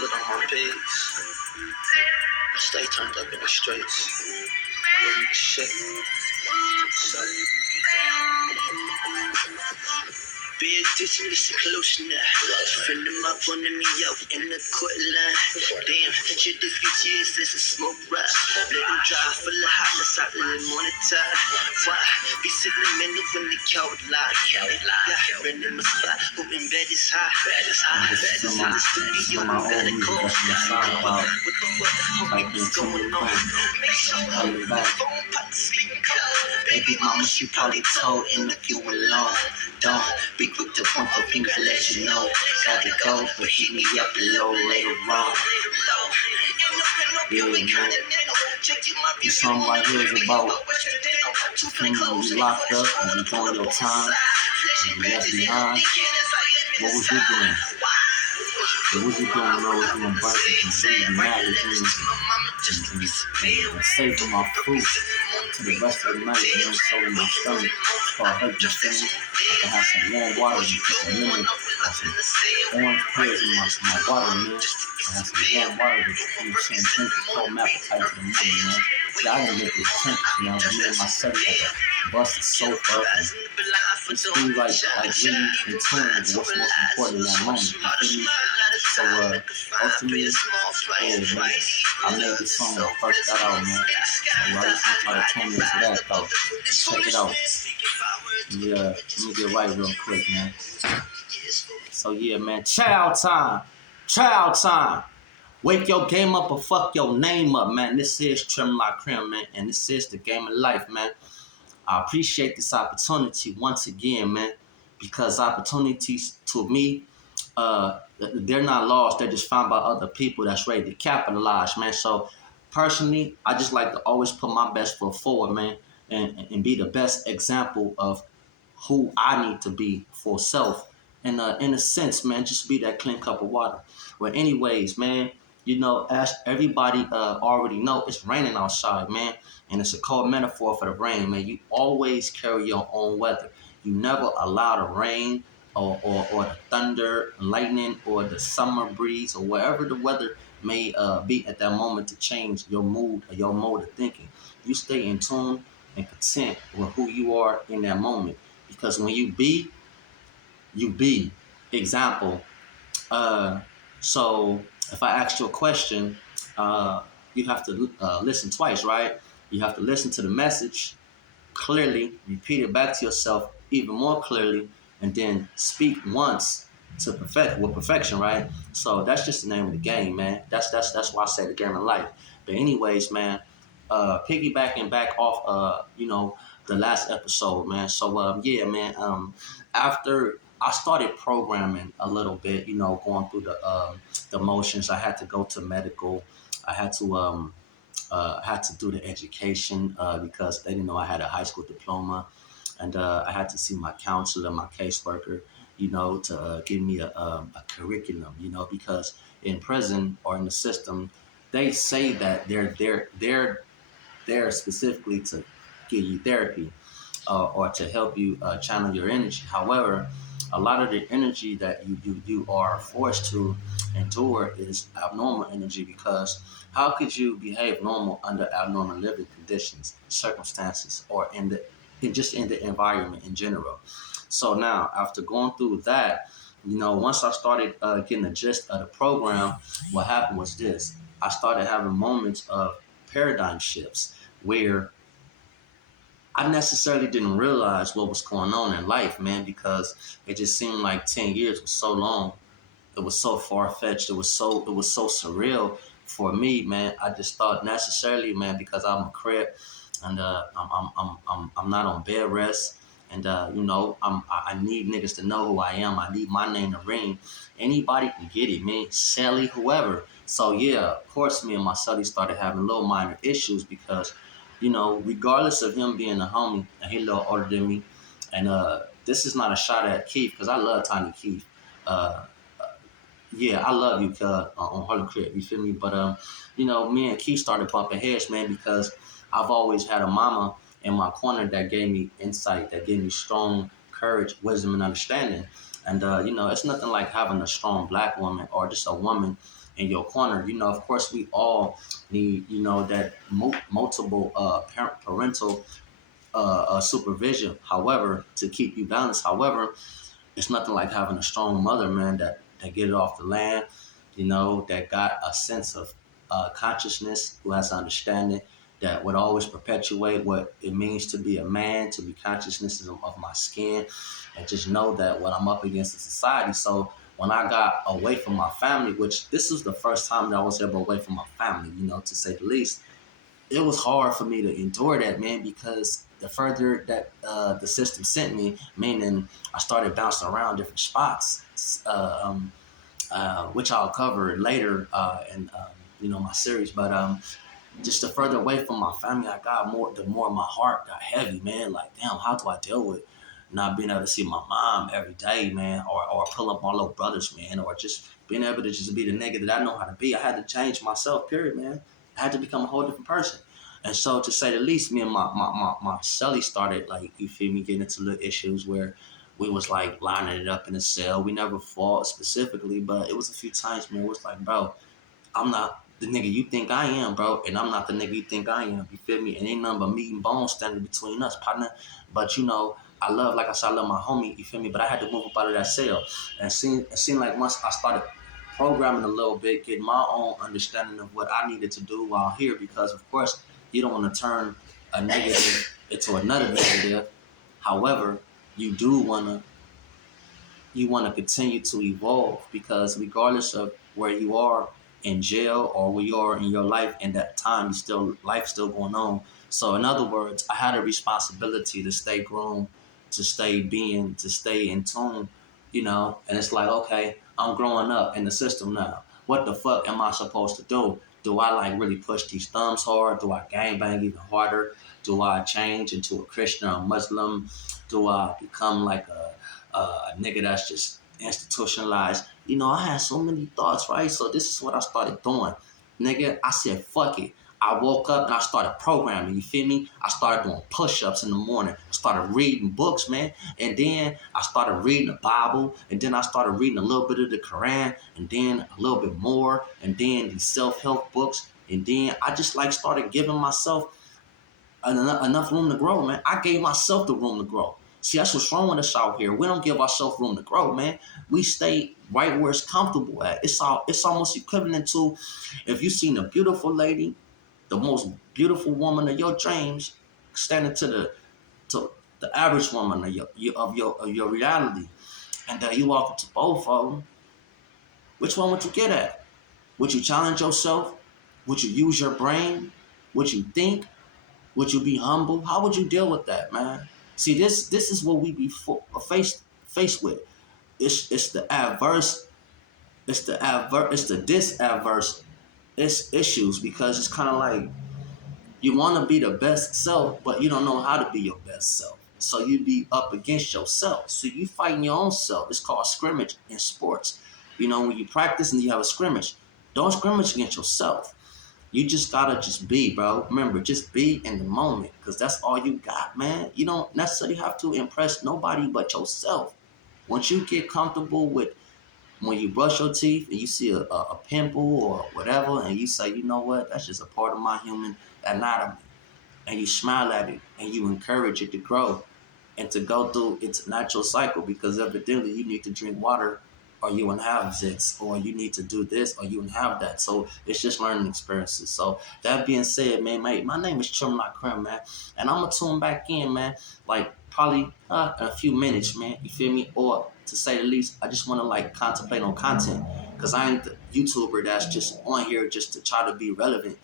put it on my page. Stay turned up in the streets. Shit. So. Be addition to seclusion now. Friend them up, running me out in the court line. Damn, shit if you cheers, this is smoke ride. Let them drive full of hotness out in the morning time. Why? Be sitting in the middle when the couch lie. Yeah, been in my spot, hoping bed is high. Bed is in the studio, gotta call. What the fuck? Homie, what's going on? Make sure the phone pop sleep cold. Baby mama, she probably told interview alone. Don't be quick to point your finger, let you know. Gotta go, but hit me up below later on. Yeah, man. This song right here is about when you locked up and you doing your time and you left behind. What was you doing? What was you doing when I was doing buses and reading magazines and saving my food to the rest of the night, you know, so in my stomach start hurting my stomach. I can have some warm water and put some lemon or some orange pears in my water, man. I have some warm water to, you know, drink a cold appetite for the morning, man. See, I didn't get this drink, you know, me and my son had to bust the soap up and just be like really in tune with what's most important in that moment, you feel me? So, ultimately, man, I made this song when I first got out, man. So, I just gonna try to turn into that, though. Check it out. Yeah, let me get right real quick, man. So, yeah, man, child time. Child time. Wake your game up or fuck your name up, man. This is Trim La Creme, man, and this is the game of life, man. I appreciate this opportunity once again, man, because opportunities to me, they're not lost. They're just found by other people that's ready to capitalize, man. So personally, I just like to always put my best foot forward, man, and be the best example of who I need to be for self. And in a sense, man, just be that clean cup of water. Well, anyways, man, you know, as everybody already know, it's raining outside, man. And it's a cold metaphor for the rain, man. You always carry your own weather. You never allow the rain or the thunder, lightning, or the summer breeze, or wherever the weather may be at that moment to change your mood or your mode of thinking. You stay in tune and content with who you are in that moment. Because when you be, you be. Example. So if I ask you a question, you have to listen twice, right? You have to listen to the message clearly, repeat it back to yourself even more clearly, and then speak once to perfection, right? So that's just the name of the game, man. That's why I say the game of life. But anyways, man, piggybacking back off, you know, the last episode, man. So yeah, man. After I started programming a little bit, you know, going through the motions. I had to go to medical. I had to do the education because they didn't know I had a high school diploma, and I had to see my counselor, my caseworker, you know, to give me a curriculum, you know, because in prison or in the system, they say that they're there specifically to give you therapy or to help you channel your energy. However, a lot of the energy that you are forced to endure is abnormal energy, because how could you behave normal under abnormal living conditions, circumstances, or in the environment in general? So now, after going through that, you know, once I started getting the gist of the program, what happened was this: I started having moments of paradigm shifts where I necessarily didn't realize what was going on in life, man, because it just seemed like 10 years was so long. It was so far-fetched. It was so surreal for me, man. I just thought necessarily, man, because I'm a crip and I'm not on bed rest, and you know, I need niggas to know who I am. I need my name to ring. Anybody can get it, man. Sally, whoever. So yeah, of course, me and my son started having little minor issues because, you know, regardless of him being a homie and he a little older than me, and this is not a shot at Keith because I love Tiny Keith. Yeah, I love you, on Harlem Crib, you feel me? But, you know, me and Keith started bumping heads, man, because I've always had a mama in my corner that gave me insight, that gave me strong courage, wisdom, and understanding. And it's nothing like having a strong black woman or just a woman in your corner. Of course, we all need that multiple parental supervision. However, to keep you balanced. However, it's nothing like having a strong mother, man, that get it off the land, that got a sense of consciousness, who has understanding, that would always perpetuate what it means to be a man, to be consciousness of my skin, and just know that what I'm up against in society. So when I got away from my family, which this was the first time that I was ever away from my family, to say the least, it was hard for me to endure that, man, because the further that the system sent me, meaning I started bouncing around different spots, which I'll cover later in my series. But just the further away from my family I got, the more my heart got heavy, man. Like, damn, how do I deal with not being able to see my mom every day, man, or pull up my little brothers, man, or just being able to just be the nigga that I know how to be. I had to change myself, period, man. I had to become a whole different person. And so, to say the least, me and my celly started, like, you feel me, getting into little issues where we was like lining it up in a cell. We never fought specifically, but it was a few times, man. It was like, bro, I'm not the nigga you think I am, bro, and I'm not the nigga you think I am. You feel me? And ain't nothing but meat and bones standing between us, partner. But I love, like I said, I love my homie. You feel me? But I had to move up out of that cell, and it seemed like once I started programming a little bit, getting my own understanding of what I needed to do while here, because of course you don't want to turn a negative into another negative. However, you do want to continue to evolve, because regardless of where you are in jail or where you are in your life in that time, life's still going on. So in other words, I had a responsibility to stay grown, to stay in tune, and it's like, okay, I'm growing up in the system now. What the fuck am I supposed to do? Do I like really push these thumbs hard? Do I gangbang even harder? Do I change into a Christian or a Muslim? Do I become like a nigga that's just institutionalized? I had so many thoughts, right? So this is what I started doing. Nigga, I said, fuck it. I woke up and I started programming, you feel me? I started doing push-ups in the morning. I started reading books, man. And then I started reading the Bible. And then I started reading a little bit of the Quran. And then a little bit more. And then these self-help books. And then I just started giving myself enough room to grow, man. I gave myself the room to grow. See, that's what's wrong with us out here. We don't give ourselves room to grow, man. We stay right where it's comfortable at. It's almost equivalent to if you seen a beautiful lady, the most beautiful woman of your dreams, standing to the average woman of your reality, and you walk into both of them. Which one would you get at? Would you challenge yourself? Would you use your brain? Would you think? Would you be humble? How would you deal with that, man? See, this is what we be faced with. It's the adverse, it's the disadverse issues, because it's kind of like you want to be the best self, but you don't know how to be your best self. So you be up against yourself. So you fighting your own self. It's called scrimmage in sports. When you practice and you have a scrimmage, don't scrimmage against yourself. You just gotta just be, bro. Remember, just be in the moment, because that's all you got, man. You don't necessarily have to impress nobody but yourself. Once you get comfortable with when you brush your teeth and you see a pimple or whatever, and you say, you know what, that's just a part of my human anatomy, and you smile at it and you encourage it to grow and to go through its natural cycle, because evidently you need to drink water or you won't have zits, or you need to do this or you won't have that. So it's just learning experiences. So that being said, man, my name is Trim Like Creme, man, and I'm gonna tune back in, man, like probably in a few minutes, man. You feel me? Or to say the least, I just want to contemplate on content, because I ain't the YouTuber that's just on here just to try to be relevant.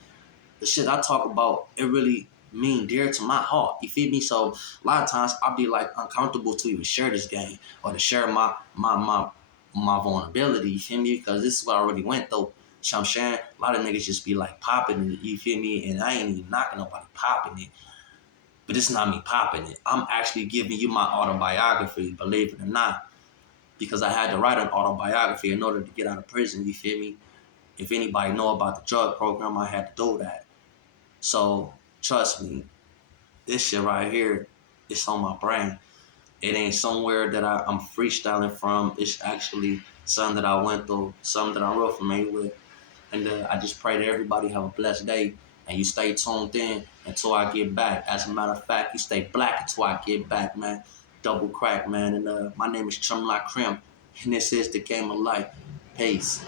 The shit I talk about, it really mean dear to my heart. You feel me? So a lot of times I'll be uncomfortable to even share this game or to share my vulnerability. You feel me? Because this is what I already went through. So I'm sharing. A lot of niggas just be popping it. You feel me? And I ain't even knocking nobody popping it. But it's not me popping it. I'm actually giving you my autobiography, believe it or not, because I had to write an autobiography in order to get out of prison. You feel me? If anybody know about the drug program, I had to do that. So trust me, this shit right here, it's on my brain. It ain't somewhere that I'm freestyling from. It's actually something that I went through, something that I'm real familiar with. And I just pray that everybody have a blessed day and you stay tuned in until I get back. As a matter of fact, you stay black until I get back, man. Double crack, man. And my name is Chumlock Crim, and this is the Game of Life. Peace.